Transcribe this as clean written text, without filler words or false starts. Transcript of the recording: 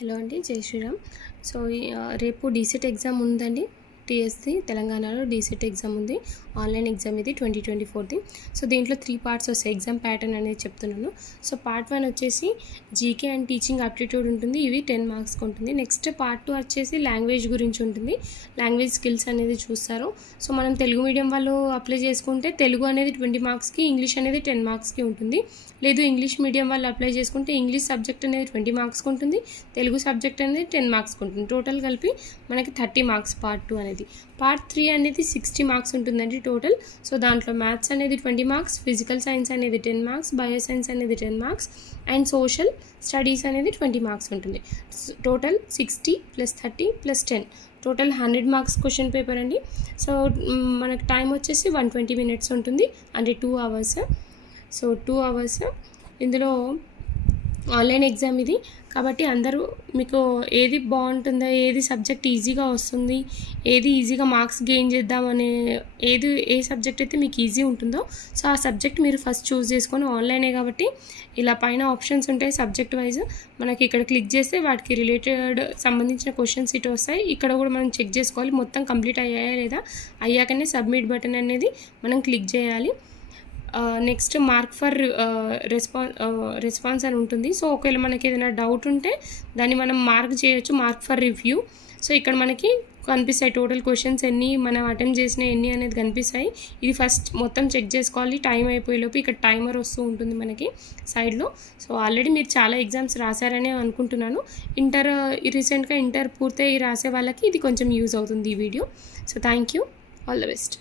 Hello అండి, జై Sriram. So రేపు డీసెట్ ఎగ్జామ్ ఉందండి. టీఎస్సీ తెలంగాణలో డీసెట్ ఎగ్జామ్ ఉంది. ఆన్లైన్ ఎగ్జామ్ ఇది 2024ది. సో దీంట్లో 3 పార్ట్స్ వస్తాయి. ఎగ్జామ్ ప్యాటర్న్ అనేది చెప్తున్నాను. సో పార్ట్ 1 వచ్చేసి జీకే అండ్ టీచింగ్ అప్టిట్యూడ్ ఉంటుంది. ఇవి 10 మార్క్స్కి ఉంటుంది. నెక్స్ట్ పార్ట్ 2 వచ్చేసి లాంగ్వేజ్ గురించి ఉంటుంది. లాంగ్వేజ్ స్కిల్స్ అనేది చూస్తారు. సో మనం తెలుగు మీడియం వాళ్ళు అప్లై చేసుకుంటే తెలుగు అనేది 20 మార్క్స్కి, ఇంగ్లీష్ అనేది 10 మార్క్స్కి ఉంటుంది. లేదు ఇంగ్లీష్ మీడియం వాళ్ళు అప్లై చేసుకుంటే ఇంగ్లీష్ సబ్జెక్ట్ అనేది 20 మార్క్స్కి ఉంటుంది, తెలుగు సబ్జెక్ట్ అనేది 10 మార్క్స్కి ఉంటుంది. టోటల్ కలిపి మనకి 30 మార్క్స్ పార్ట్ 2 అనేది. పార్ట్ 3 అనేది 60 మార్క్స్ ఉంటుందండి టోటల్. సో దాంట్లో మ్యాథ్స్ అనేది 20 మార్క్స్, ఫిజికల్ సైన్స్ అనేది 10 మార్క్స్, బయో సైన్స్ అనేది 10 మార్క్స్ అండ్ సోషల్ స్టడీస్ అనేది 20 మార్క్స్ ఉంటుంది. Total 60 + 30 + 10 total 100 marks question paper అండి. సో మనకు టైం వచ్చేసి 120 మినిట్స్ ఉంటుంది, అంటే 2 అవర్స్. So 2 hours. ఇందులో ఆన్లైన్ ఎగ్జామ్ ఇది కాబట్టి అందరూ మీకు ఏది బాగుంటుందో, ఏది సబ్జెక్ట్ ఈజీగా వస్తుంది, ఏది ఈజీగా మార్క్స్ గెయిన్ చేద్దామనే ఏ సబ్జెక్ట్ అయితే మీకు ఈజీ ఉంటుందో సో ఆ సబ్జెక్ట్ మీరు ఫస్ట్ చూస్ చేసుకొని, ఆన్లైనే కాబట్టి ఇలా పైన ఆప్షన్స్ ఉంటాయి సబ్జెక్ట్ వైజ్. మనకి ఇక్కడ క్లిక్ చేస్తే వాటికి రిలేటెడ్ సంబంధించిన క్వశ్చన్స్ ఇటు వస్తాయి. ఇక్కడ కూడా మనం చెక్ చేసుకోవాలి మొత్తం కంప్లీట్ అయ్యాయా లేదా. అయ్యాకనే సబ్మిట్ బటన్ అనేది మనం క్లిక్ చేయాలి. నెక్స్ట్ మార్క్ ఫర్ రెస్పాన్స్ అని ఉంటుంది. సో ఒకవేళ మనకి ఏదైనా డౌట్ ఉంటే దాన్ని మనం మార్క్ చేయొచ్చు, మార్క్ ఫర్ రివ్యూ. సో ఇక్కడ మనకి కనిపిస్తాయి టోటల్ క్వశ్చన్స్ ఎన్ని, మనం అటెంప్ట్ చేసిన ఎన్ని అనేది కనిపిస్తాయి. ఇది ఫస్ట్ మొత్తం చెక్ చేసుకోవాలి. టైం అయిపోయేలోపు ఇక్కడ టైమర్ వస్తూ ఉంటుంది మనకి సైడ్లో. సో ఆల్రెడీ మీరు చాలా ఎగ్జామ్స్ రాశారనే అనుకుంటున్నాను. రీసెంట్గా ఇంటర్ పూర్తయి రాసే వాళ్ళకి ఇది కొంచెం యూజ్ అవుతుంది ఈ video. So thank you, all the best.